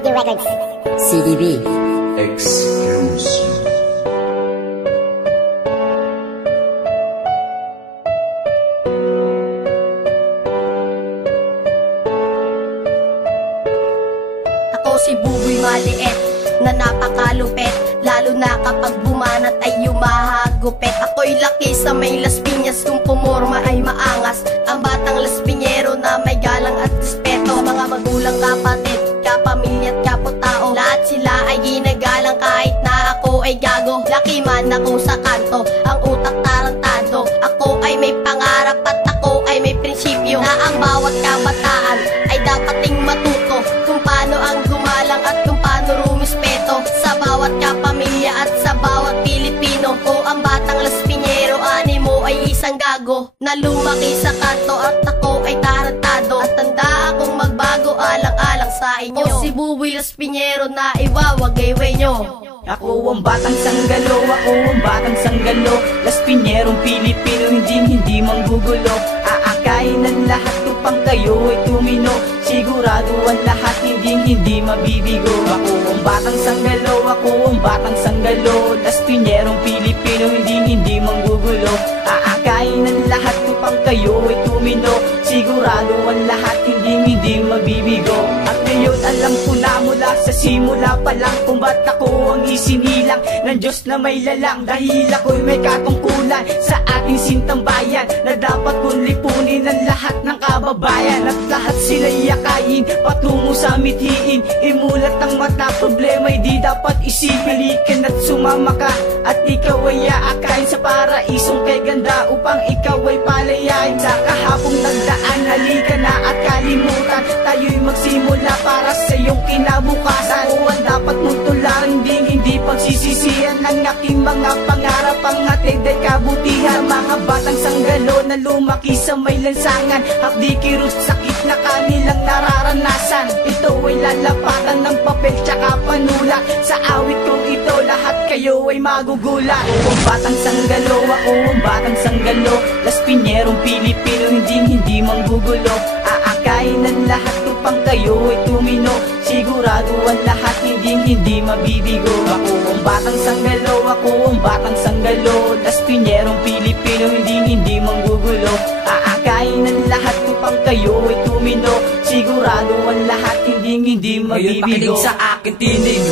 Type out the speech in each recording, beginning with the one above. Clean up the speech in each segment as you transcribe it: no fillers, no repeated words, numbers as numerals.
WD Records. CDB. Exclusive. Ako si Buboy maliit na napakalupit, lalo na kapag bumanat ay humahagupit. Ako'y laki sa may Las Piñas, kung pumorma ay maangas. Ang batang Las Piñero na may galang at respeto. Mga magulang, kapatid, kapamilya at kapotao, lahat sila ay ginagalang kahit na ako ay gago. Laki man ako sa kanto, ang utak tarantado. Ako ay may pangarap at ako ay may prinsipyo, na ang bawat kabataan ay dapating matuto kung paano ang gumalang at kung paano rumispeto sa bawat kapamilya at sa bawat Pilipino. O ang batang Las Piñero, animo ay isang gago na lumaki sa kanto at ako ay tarantado. At tanda akong magbago alang-alang sa inyo. O si Buboy Las Piñero na iwawagayway nyo. Ako ang batang sanggalo, ako ang batang sanggalo, Las Piñerong Pilipino, hindi manggugulo. Aakayin ng lahat upang kayo ay tumino, sigurado ang lahat hindi mabibigo. Ako ang batang sanggalo, ako ang batang sanggalo, Las Piñerong Pilipino, hindi manggugulo. Aakayin ng lahat upang kayo ay tumino, sigurado ang lahat hindi mabibigo. At ngayon alam ko na mula sa simula pa lang kung ba't ako ang isinilang ng Diyos na may lalang. Dahil ako'y may katungkulan sa ating sintang bayan, na dapat kong lipunin ang lahat ng kababayan. At lahat sila'y yakayin patungo sa mithiin, imulat ang mata, problema'y di dapat isipin. Halikan at sumama ka at ikaw ay aakayin sa paraisong kay ganda, upang ikaw ay palayain sa kahapong nagdaan. Halika na at kalimutan, tayo'y magsimula para sa iyong kinabukasan. O ang dapat mong tularan, hindi pagsisisihan ng aking mga pangarap, ang hatid ay kabutihan. Mga batang sanggalo na lumaki sa may lansangan, hapdi kirot sakit na kanilang nararanasan. Ito ay lalapatan ng papel tsaka panula, sa awit kong ito lahat kayo ay magugula. Ako ang batang sanggalo, ako ang batang sanggalo, Las Piñerong Pilipino, hindi manggugulo. Aakayin ng lahat upang kayo ay tumino, sigurado ang lahat hindi mabibigo. Ako ang batang sanggalo, ako ang batang sanggalo, Las Piñerong Pilipino, hindi manggugulo. Aakayin ng lahat upang kayo ay tumino, sigurado ang lahat hindi mabibigo. Ngayon makinig sa akin tinig,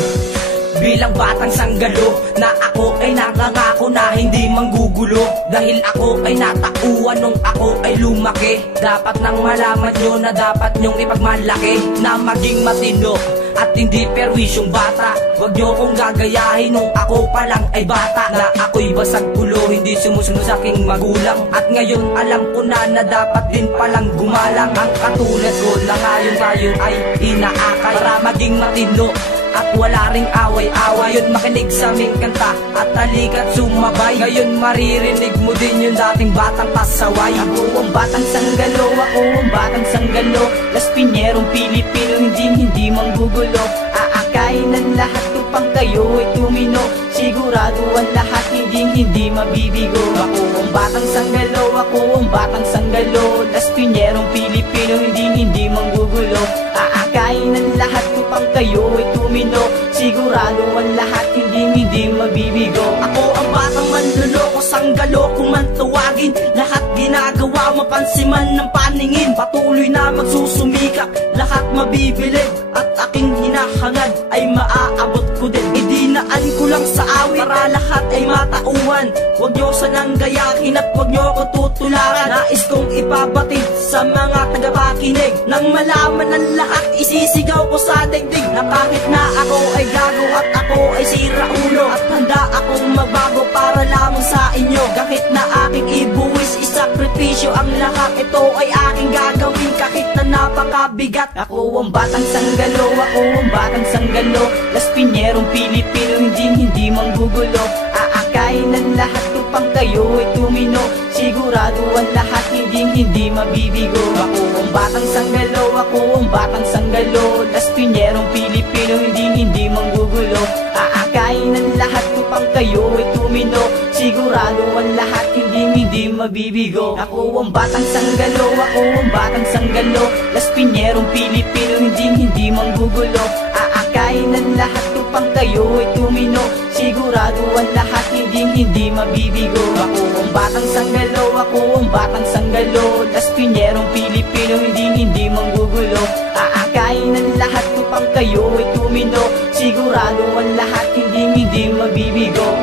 bilang batang sanggalo, na ako ay nangangako na hindi manggugulo. Dahil ako ay natauan nung ako ay lumaki, dapat nang malaman nyo na dapat nyong ipagmalaki, na maging matino at hindi perwisyong bata. Huwag nyo kong gagayahin nung ako pa lang ay bata, na ako'y basag pulo, hindi sumusunod sa aking magulang. At ngayon alam ko na dapat din palang gumalang, ang katulad ko na ngayon tayo ay inaakay, para maging matino at wala ring away-away. Ngayon makinig sa aming kanta at halika't sumabay, ngayon maririnig mo din yung dating batang pasaway. Ako ang batang sanggalo, ako ang batang sanggalo, Las Piñerong Pilipino, hindi manggugulo. Aakayin ng lahat upang kayo ay tumino, sigurado ang lahat hindi mabibigo. Ako ang batang sanggalo, ako ang batang sanggalo, Las Piñerong Pilipino, hindi manggugulo. Aakayin ng lahat upang kayo ay tumino, sigurado ang lahat hindi mabibigo. Ako ang batang manluloko, sanggalo kung man tawagin, lahat ginagawa mapansin man ng paningin. Patuloy na magsusumikap, lahat mabibilib, at aking hinahangad ay maaabot ko din. Idinaan ko lang sa awit para lahat ay matauhan. Huwag nyo sanang gayahin at huwag nyo ko tutularan. Nais kong ipabatid sa mga tagapakinig, nang malaman ng lahat isisigaw ko sa daigdig, na kahit na ako ay gago at ako ay sira ulo, at handa akong magbago para lamang sa inyo. Kahit na aking ibuwis, isakripisyo ang lahat, ito ay aking gagawin kahit na napakabigat. Ako ang batang sanggalo, ako ang batang sanggalo, Las Piñerong Pilipino, hindi manggugulo. Aakayin ng lahat upang kayo ay tumino, sigurado ang lahat hindi mabibigo. Ako ang batang sanggalo, ako ang batang sanggalo, Las Piñerong Pilipino, hindi manggugulo. Aakayin ng lahat upang kayo ay tumino, sigurado ang lahat hindi mabibigo. Ako ang batang sanggalo, ako ang batang sanggalo, Las Piñerong Pilipino, hindi manggugulo. Aakayin ng lahat upang kayo ay tumino, sigurado ang lahat hindi mabibigo. Ako ang batang sanggalo, ako ang batang sanggalo, Las Piñerong Pilipino, hindi manggugulo. Aakayin ng lahat upang kayo ay tumino, sigurado ang lahat hindi mabibigo.